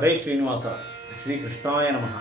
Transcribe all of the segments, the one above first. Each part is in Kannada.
ಹರೇ ಶ್ರೀನಿವಾಸ. ಶ್ರೀಕೃಷ್ಣಾಯ ನಮಃ.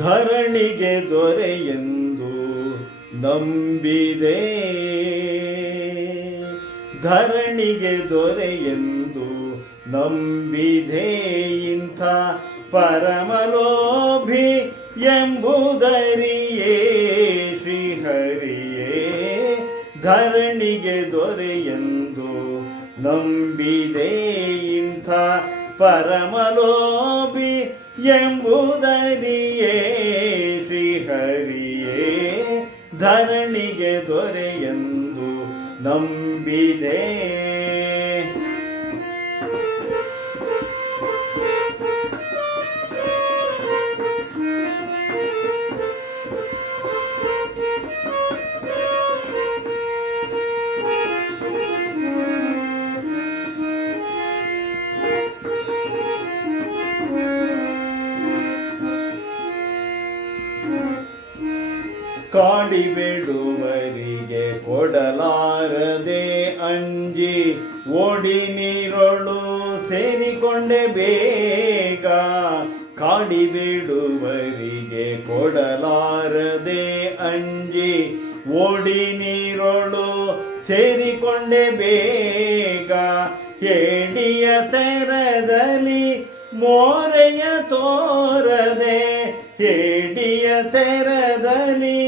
ಧರಣಿಗೆ ದೊರೆಯೆಂದು ನಂಬಿದೆ, ಧರಣಿಗೆ ದೊರೆಯೆಂದು ನಂಬಿದೆ. ಇಂಥ ಪರಮಲೋಭಿ ಎಂಬುದರಿಯೇ ಶ್ರೀಹರಿಯೇ. ಧರಣಿಗೆ ದೊರೆಯೆಂದು ನಂಬಿದೆ, ಇಂಥ ಪರಮಲೋಭಿ ಎಂಬುದರಿಯೇ ಶ್ರೀಹರಿಯೇ. ಧರಣಿಗೆ ದೊರೆಯೆಂದು ನಂಬಿದೆ. ಕಾಡಿಬೇಡುವರಿಗೆ ಕೊಡಲಾರದೆ ಅಂಜಿ ಓಡಿ ನೀರೊಳು ಸೇರಿಕೊಂಡೆ ಬೇಗ. ಕಾಡಿಬೇಡುವರಿಗೆ ಕೊಡಲಾರದೆ ಅಂಜಿ ಓಡಿ ನೀರೊಳು ಸೇರಿಕೊಂಡೆ ಬೇಗ. ಏಡಿಯ ತೆರದಲ್ಲಿ ಮೋರೆಯ ತೋರದೆ, ಏಡಿಯ ತೆರದಲ್ಲಿ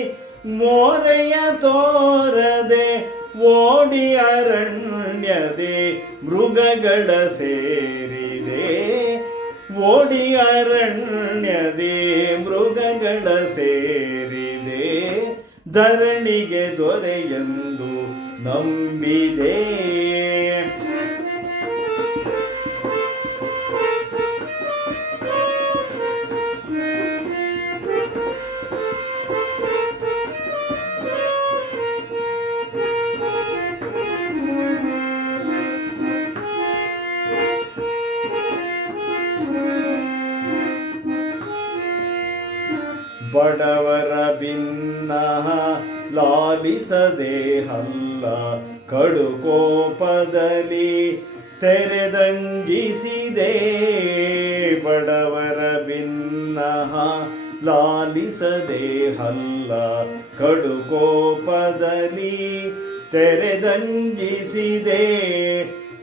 ಮೋರೆಯ ತೋರದೆ ಓಡಿ ಅರಣ್ಯದೆ ಮೃಗಗಳ ಸೇರಿದೆ. ಓಡಿ ಅರಣ್ಯದೆ ಮೃಗಗಳ ಸೇರಿದೆ. ಧರಣಿಗೆ ದೊರೆಯೆಂದು ನಂಬಿದೆ. ಬಡವರ ಭಿನ್ನಃ ಲಾಲಿಸದೆ ಹಲ್ಲ ಕಡುಕೋಪದಲ್ಲಿ ತೆರೆದಂಜಿಸಿದೆ. ಬಡವರ ಭಿನ್ನಃ ಲಾಲಿಸದೆ ಹಲ್ಲ ಕಡುಕೋಪದಲ್ಲಿ ತೆರೆದಂಜಿಸಿದೆ.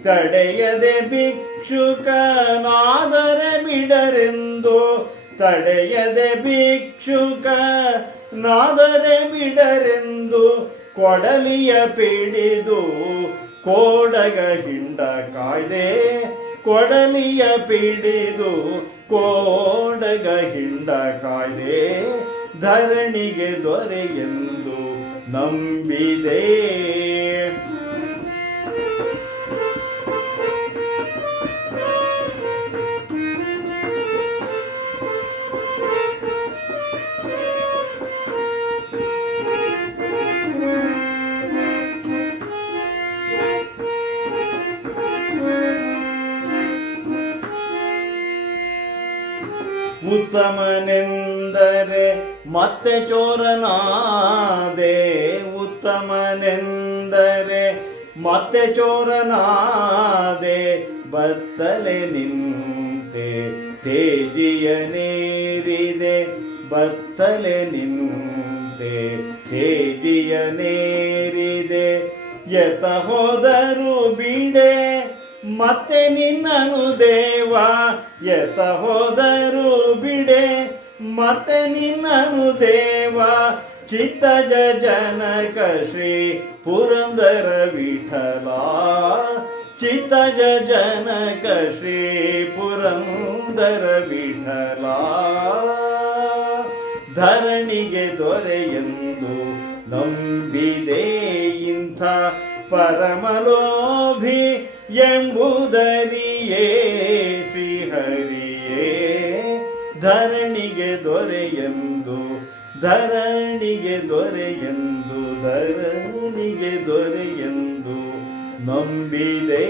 ತಡೆಯದೆ ಭಿಕ್ಷುಕನಾದರೆ ಬಿಡರೆಂದು, ತಡೆಯದೆ ಭಿಕ್ಷುಕನಾದರೆ ಬಿಡರೆಂದು ಕೊಡಲಿಯ ಪಿಡಿದು ಕೋಡಗ ಹಿಂಡ ಕಾಯ್ದೆ. ಕೊಡಲಿಯ ಪಿಡಿದು ಕೋಡಗ ಹಿಂಡ ಕಾಯ್ದೆ. ಧರಣಿಗೆ ದೊರೆಯೆಂದು ನಂಬಿದೆ. ಉತ್ತಮನೆಂದರೆ ಮತ್ತೆ ಚೋರನಾದೆ, ಉತ್ತಮನೆಂದರೆ ಮತ್ತೆ ಚೋರನಾದೆ. ಬತ್ತಲೆ ನಿಂತೆ ತೇಜಿಯ ನೇರಿದೆ, ಬತ್ತಲೆ ನಿಂತೆ ತೇಜಿಯನೇರಿದೆ ಎತ್ತ ಹೋದರು ಬಿಡೆ ಮತ್ತೆ ನಿನ್ನನು ದೇವ ಎತ್ತ ಹೋದರು ಬಿಡೆ ಮತ್ತೆ ನಿನ್ನನು ದೇವ ಚಿತ್ತಜ ಜನಕ ಶ್ರೀ ಪುರಂದರ ವಿಠಲ ಚಿತ್ತಜ ಜನಕ ಶ್ರೀ ಪುರಂದರ ವಿಠಲ ಧರಣಿಗೆ ದೊರೆಯೆಂದು ನಂಬಿದೆ ಇಂಥ ಪರಮಲೋಭಿ ಎಂಬುದರಿಯೇ ಶ್ರೀಹರಿಯೇ ಧರಣಿಗೆ ದೊರೆಯೆಂದು ಧರಣಿಗೆ ದೊರೆಯೆಂದು ಧರಣಿಗೆ ದೊರೆಯೆಂದು ನಂಬಿದೆ